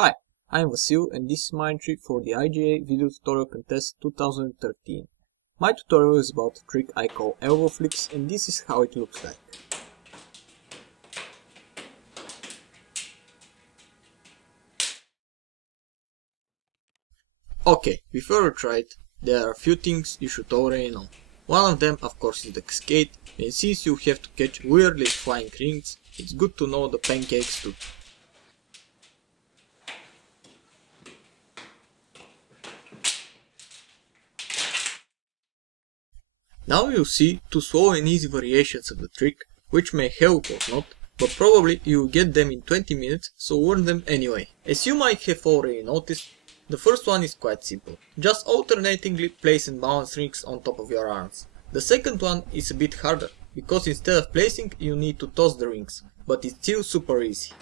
Hi, I'm Vasil and this is my entry for the IJA Video Tutorial Contest 2013. My tutorial is about a trick I call elbow flicks and this is how it looks like. Okay, before you try it, there are a few things you should already know. One of them of course is the cascade, and since you have to catch weirdly flying rings, it's good to know the pancakes too. Now you'll see two slow and easy variations of the trick, which may help or not, but probably you will get them in 20 minutes, so learn them anyway. As you might have already noticed, the first one is quite simple. Just alternatingly place and balance rings on top of your arms. The second one is a bit harder, because instead of placing you need to toss the rings, but it's still super easy.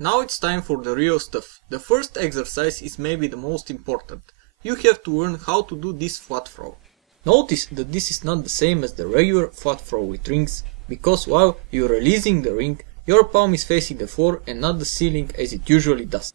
Now it's time for the real stuff. The first exercise is maybe the most important. You have to learn how to do this flat throw. Notice that this is not the same as the regular flat throw with rings, because while you're releasing the ring, your palm is facing the floor and not the ceiling as it usually does.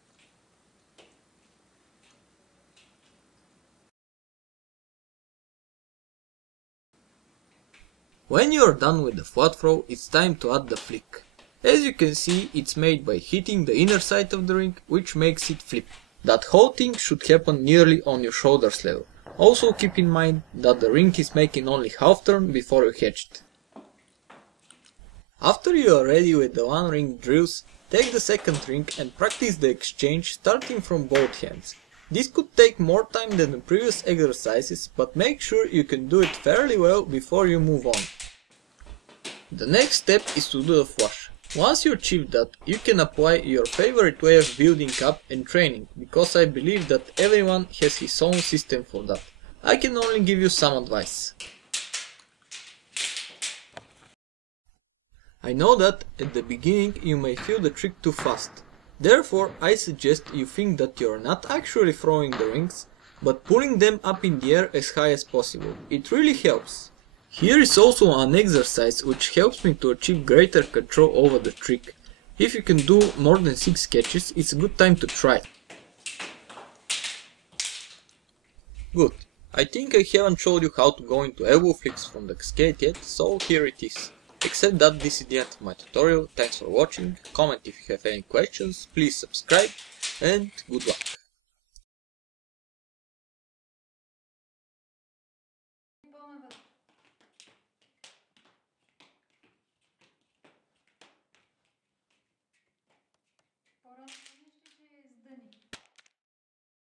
When you're done with the flat throw, it's time to add the flick. As you can see, it's made by hitting the inner side of the ring, which makes it flip. That whole thing should happen nearly on your shoulders level. Also keep in mind that the ring is making only half turn before you catch it. After you are ready with the one ring drills, take the second ring and practice the exchange starting from both hands. This could take more time than the previous exercises, but make sure you can do it fairly well before you move on. The next step is to do the flush. Once you achieve that, you can apply your favorite way of building up and training, because I believe that everyone has his own system for that. I can only give you some advice. I know that at the beginning you may feel the trick too fast. Therefore, I suggest you think that you are not actually throwing the rings, but pulling them up in the air as high as possible. It really helps. Here is also an exercise which helps me to achieve greater control over the trick. If you can do more than 6 catches, it's a good time to try. Good. I think I haven't showed you how to go into elbow flicks from the cascade yet, so here it is. Except that this is the end of my tutorial. Thanks for watching, comment if you have any questions, please subscribe, and good luck.